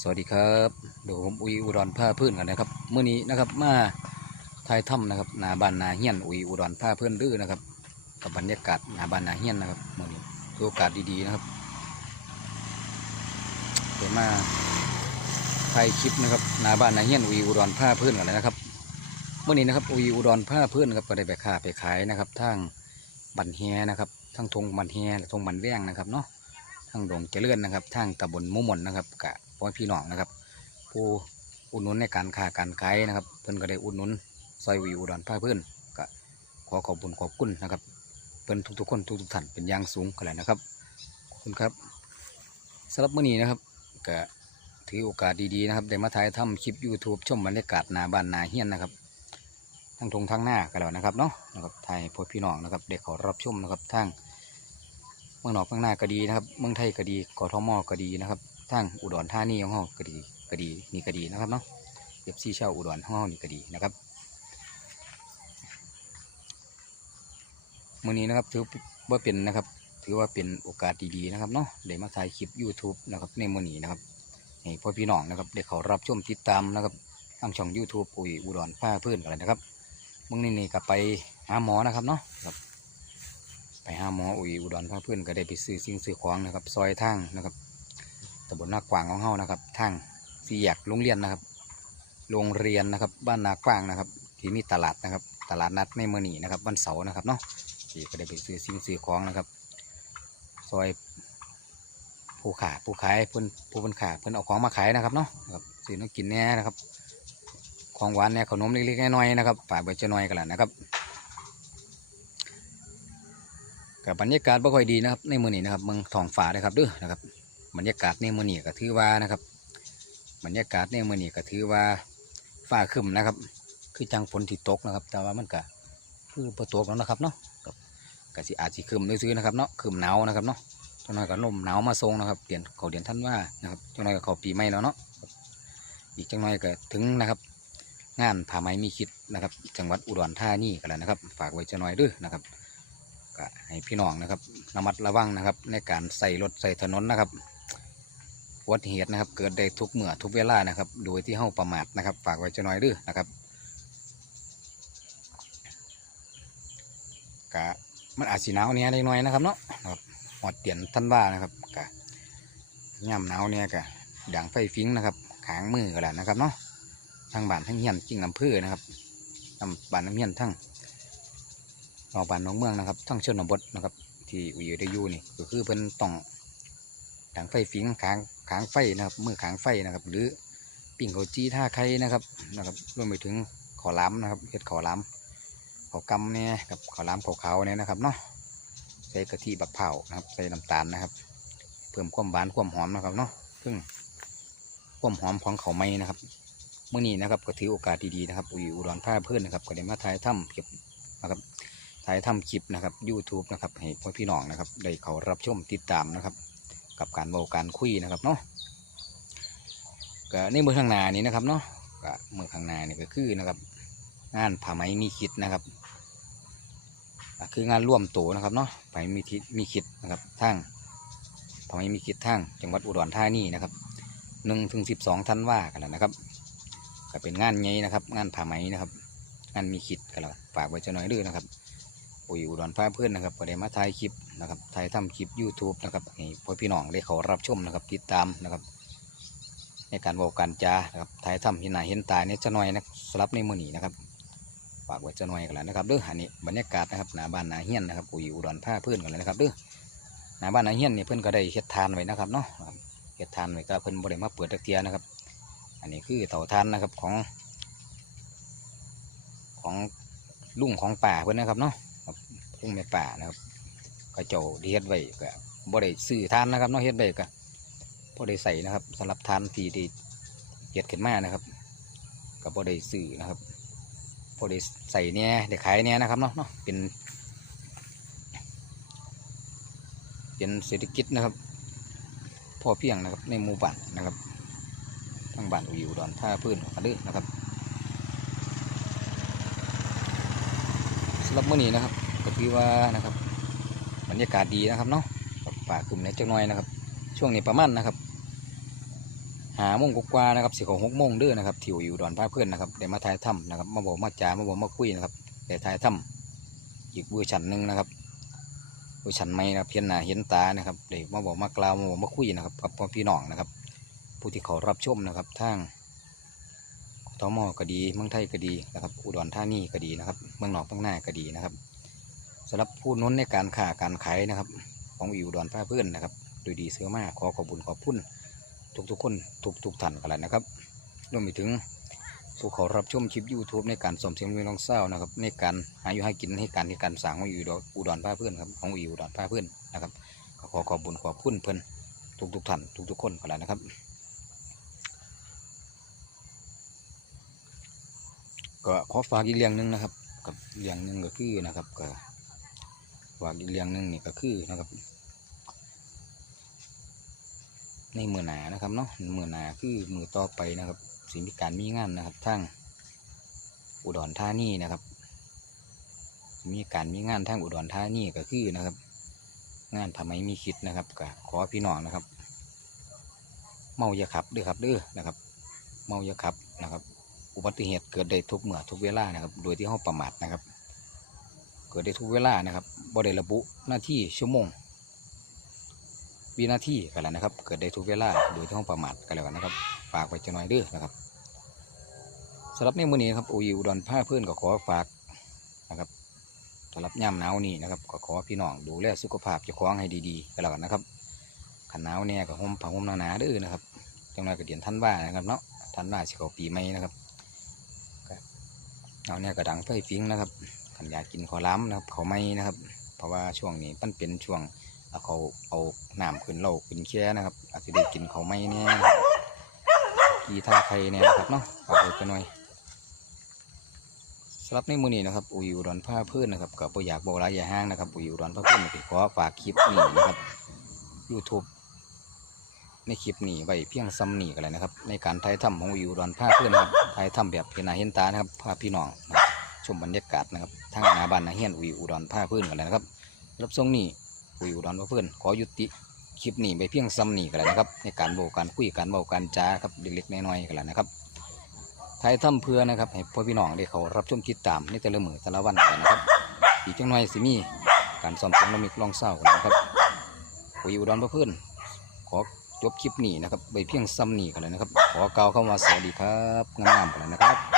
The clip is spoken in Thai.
สวัสดีครับเดี๋ยวผมอุยอุดรผ้าพื้นกันนะครับเมื่อนี้นะครับมาทายถ้ำนะครับนาบานนาเฮียนอุยอุดรผ้าพื้นดื้อนะครับกับบรรยากาศนาบานนาเฮียนนะครับเมื่อนี้คือโอกาสดีๆนะครับเดี๋ยวมาถ่ายคลิปนะครับนาบานนาเฮียนอุยอุดรผ้าพื้นกันเลยนะครับเมื่อนี้นะครับอุยอุดรผ้าพื้นครับก็ได้ไปค้าไปขายนะครับทางบันแฮนะครับทั้งทงบันแฮและทงบันแว้งนะครับเนาะางดงเจริญนะครับทางตำบลมุมนนะครับกะพ่อพี่น้องนะครับ ผู้อุดหนุนในการค้าการขายนะครับเพิ่นก็ได้อุดหนุนซอยวีอุดรภาคเพื่อนก็ขอขอบคุญขอบคุณนะครับเพิ่นทุกๆคนทุกๆท่านเป็นอย่างสูงกันเลยนะครับขอบคุณครับสำหรับมื้อนี้นะครับก็ถือโอกาสดีๆนะครับได้มาถ่ายทำคลิป YouTube ชมบรรยากาศนาบ้านนาเฮียนนะครับทั้งทงทั้งหน้ากันแล้วนะครับเนาะนะครับถ่ายพ่อพี่น้องนะครับได้เขอรับชมนะครับทาง มืองนอกเมืองหน้าก็ดีนะครับ เมืองไทยก็ดีกทมก็ดีนะครับทางอุดรธานีของเราก็ดีก็ดีนี่ก็ดีนะครับเนาะเอฟซีเช่าอุดรของเรานี่ก็ดีนะครับมื้อนี้นะครับถือว่าเป็นนะครับ ถือว่าเป็นโอกาสดีๆนะครับเนาะได้มาถ่ายคลิป YouTube นะครับในมื้อนี้นะครับให้พ่อพี่น้องนะครับได้เขารับชมติดตามนะครับทางช่อง YouTube อุยอุดรผ้าเพื่อนกันเลยนะครับมื้อนี้นี่ก็ไปหาหมอนะครับเนาะ ไปห้าหมออุยอุดรพาเพื่อนก็ได้ไปซื้อสิ่งซื้อของนะครับ ซอยทางนะครับตำบลนากวางของเฮานะครับทางสี่แยกโรงเรียนนะครับ โรงเรียนนะครับ บ้านนากว้างนะครับ ที่มีตลาดนะครับ ตลาดนัดในเมือนีนะครับวันเสาร์นะครับเนาะที่ก็ได้ไปซื้อสิ่งซื้อของนะครับ ซอยผู้ขาผู้ขายเพิ่อนผู้เพิ่นขาเพิ่อนเอาของมาขายนะครับเนาะครับซื้อน้ำกินแน่นะครับ ของหวานเนี่ยขนมเล็กๆน้อยๆนะครับฝากไว้จะน้อยกันแหละนะครับ กับบรรยากาศบ่ค่อยดีนะครับในมือนี้นะครับเมืองทองฟ้าเลยครับด้อนะครับบรรยากาศในมือนี้ก็ถือว่านะครับ บรรยากาศในมือนี้ก็ถือว่าฟ้าคึมนะครับ คือจังฝนที่ตกนะครับ แต่ว่ามันก็คือประตกแล้วนะครับเนาะครับก็สิอาจสิครึมซื้อนะครับเนาะครึมหนาวนะครับเนาะจังหน่อยก็ลมหนาวมาทรงนะครับเดือนเขาเดือนท่านว่านะครับจังหน่อยก็เขาปีใหม่แล้วเนาะอีกจังหน่อยก็ถึงนะครับ งานผ้าไหมมีคิดนะครับ จังหวัดอุดรธานีกันแล้วนะครับ ฝากไว้จะหน่อยด้อนะครับ ก็ให้พี่น้องนะครับระมัดระวังนะครับ ในการใส่รถใส่ถนนนะครับอุบัติเหตุนะครับ เกิดได้ทุกเมื่อทุกเวลานะครับ โดยที่เฮาประมาทนะครับ ฝากไว้จะน้อยดื้อนะครับกะมันอาจสีหนาวเนี่ยน้อยนะครับเนาะครับหอดเตียนท่านว่านะครับกะย่ำหนาวเนี่ยกะด่างไฟฟิงนะครับขางมือกันแหละนะครับเนาะทั้งบ้านทั้งเฮียนจิ้งลำพือนะครับลำบ้านน้ำเฮียนทั้ง นอกบ้านนอกเมืองนะครับทั้งชนบทนะครับ ที่อุยได้อยู่นี่ก็คือเพิ่นต้องถังไฟฟิงขางขางไฟนะครับมือขางไฟนะครับ หรือปิ่งเขาจี้ท่าไข่นะครับนะครับรวมไปถึงขอล้ำนะครับเห็ดขอล้ำขอกำเนี่ยกับขอล้ำขาวๆเนี่ยนะครับเนาะใส่กะทิบักเผานะครับใส่น้ำตาลนะครับ เพิ่มความหวานความหอมนะครับเนาะซึ่งความหอมของเขาไม้นะครับเมื่อนี้นะครับก็ถือโอกาสดีๆนะครับอุยอุดรผ้าเพื่อนนะครับก็ได้มาถ่ายถ้ำเก็บนะครับ ถ่ายทำคลิปนะครับ YouTube นะครับให้พ่อพี่น้องนะครับได้เขารับชมติดตามนะครับ กับการเบาการคุยนะครับเนาะก็ในมือข้างหน้านี้นะครับเนาะก็มือข้างหน้านี่ก็คือนะครับ งานผ้าไหมมีคิดนะครับคืองานร่วมโตนะครับเนาะผ้าไหมมีคิดมีคิดนะครับทางผ้าไหมมีคิดทางจังหวัดอุดรธานีนะครับหนึ่งถึงสิบสองท่านว่ากันแล้วนะครับ ก็เป็นงานใหญ่นะครับ งานผ้าไหมนะครับ งานมีคิดกันแล้วฝากไว้จะน่อยด้วยนะครับ ปุ๋ยอุดรพาเพื่อนนะครับก็ได้มาถ่ายคลิปนะครับถ่ายทำคลิป YouTube นะครับให้พ่อพี่น้องได้เขารับชมนะครับติดตามนะครับ ในการบอกการจานะครับถ่ายทำเห็นหน้าเห็นตาเนี่ยจะหน่อยนะสำหรับในมือนี้นะครับฝากไว้จะหน่อยกันแล้วนะครับเด้ออันนี้บรรยากาศนะครับหน้าบ้านหน้าเฮียนนะครับปุ๋ยอุดรพาเพื่อนกันเลยนะครับเด้อหน้าบ้านหน้าเฮียนนี่เพื่อนก็ได้เฮ็ดทานไว้นะครับเนาะเฮ็ดทานไว้ก็เพิ่อนบ่ได้มาเปิดตะเกียนะครับ อันนี้คือเต่าทานนะครับของ ของลุงของป่าเพื่อนนะครับเนาะ ลุงแม่ป่านะครับก็เจ้าที่เฮ็ดไว้ก็บ่ได้ซื้อทานนะครับนาะเฮ็ดไว้ก็บ่ได้ใส่นะครับสำหรับทานที่ที่เฮ็ดขึ้นมานะครับก็บ่ได้ซื้อนะครับบ่ได้ใส่เนี่ยได้ขายเนี่ยนะครับเนาะเนาะเป็น เป็นเศรษฐกิจนะครับพ่อเพียงนะครับในหมู่บ้านนะครับทั้งบ้านอยู่ดอนท่าพื้นกันเด้อนะครับสำหรับมื้อนี้นะครับ ก็ถือว่านะครับบรรยากาศดีนะครับเนาะป่าขึ้นในจังน้อยนะครับ ช่วงนี้ประมาณนะครับ หาโมงกว่านะครับสิของหกโมงเด้อนะครับที่อยู่ดอนพาเพื่อนนะครับได้มาถ่ายถ้ำนะครับมาบอกมาจ่ามาบอกมาคุยนะครับได้ถ่ายถ้ำอีกเวอร์ชันหนึ่งนะครับเวอร์ชันใหม่นะครับเพียนหน้าเห็นตานะครับได้มาบอกมากล่าวมาบอกมาคุยนะครับกับพ่อพี่น้องนะครับ ผู้ที่เขารับชมนะครับทางทอมอก็ดี เมืองไทยก็ดีนะครับ อุดรธานีก็ดีนะครับ เมืองนอกเมืองหน้าก็ดีนะครับ สำหรับผู้น้นในการค้าการขายนะครับ ของอิวดอนผ้าเพื่อนนะครับโดยดีเสือมากขอขอบุญขอบคุณทุกๆคนทุกๆท่านกันแล้วนะครับรวมไปถึงผู้เขารับชมคลิป YouTube ในการสมเสียงเรียงร้องเศร้านะครับ ในการหาอยู่ให้กินให้การที่การสร้างของอิวดอนอุดรผ้าเพื่อนครับของอิวดอนผ้าเพื่อนนะครับขอขอบุญขอบคุณเพื่อนทุกๆท่านทุกๆคนกันแล้วนะครับก็ขอฝากอีกเรื่องหนึ่งนะครับกับเรื่องหนึ่งก็คือนะครับก็ ฝากอีกเรื่องหนึ่งนี่ก็คือนะครับ ในมือหนานะครับเนาะมือหนาคือมือต่อไปนะครับสิมีการมีงานนะครับทางอุดรธานีนะครับ มีการมีงานทางอุดรธานีก็คือนะครับ งานทำไมมีคิดนะครับก็ขอพี่น้องนะครับ เมาอย่าขับเด้อครับเด้อนะครับ เมาอย่าขับนะครับ อุบัติเหตุเกิดได้ทุกเมื่อทุกเวลานะครับ โดยที่เราประมาทนะครับ กิดได้ทุกเวลานะครับบ่ได้ระบุหน้าที่ชั่วโมงวินาทีกันแล้วนะครับ เกิดได้ทุกเวลาโดยที่เราประมาทกันแล้วกันนะครับฝากไว้จะหน่อยเด้อนะครับสำหรับในมื้อนี้ครับโอยิวดอนผ้าเพื่อนก็ขอฝากนะครับสำหรับย่ำหนาวนี้นะครับก็ขอพี่น้องดูแลสุขภาพเจ้าของให้ดีๆกันแล้วกันนะครับขันหนาวเนี่ยก็ห่มผ้าห่มหนาๆเด้อนะครับจังหน่อยก็เดียนท่านว่านะครับเนาะท่านว่าสิเขาปีใหม่นะครับเอาเนี่ยกระดังไฟฟิงนะครับ ขันยากินขอล้ำนะครับเขาไม่นะครับ เพราะว่าช่วงนี้มันเป็นช่วงเอาเขาเอาน้ำขึ้นเราขึ้นแค่นะครับ อาจจะได้กินเขาไม่เนี่ยกีท่าไข่เนี่ยนะครับเนาะเอาไปกันหน่อยสำหรับในมือนี้นะครับอุยอุดรผ้าพื่อนนะครับกับอยากบอกลายอย่าห้างนะครับอุยอุดรผ้าพื่อนขอฝากคลิปนี้นะครับ YouTube ในคลิปนี้ไว้เพียงซ้ำนี่กันเลยนะครับ ในการถ่ายทำของวิวดอนผ้าพื่อนนะครับถ่ายทำแบบเห็นหน้าเห็นตานะครับพาพี่น้องนะ ชมบรรยากาศนะครับทางนาบ้านนาเฮียนวิวดอนผ้าพื่อนกันเลยนะครับ รับทรงนี้วิวดอนผ้าพื่อนขอยุติคลิปนี้ไปเพียงซ้ำนี่กันเลยนะครับ ในการโบกการคุยการเบาการจ้าครับเล็กๆน้อยๆกันเลยนะครับถ่ายทำเพื่อนะครับให้พ่อพี่น้องได้เขารับชมติดตามในแต่ละมือแต่ละวันกันนะครับ อีกจังหน่อยสิมีการซ้อมเสียงลมิกลองเศร้ากันนะครับวิวดอนผ้าพื่อนขอจบคลิปนี้นะครับไปเพียงซ้ำนี่กันเลยนะครับ ขอกล่าวคำว่าสวัสดีครับงามๆกันเลยนะครับ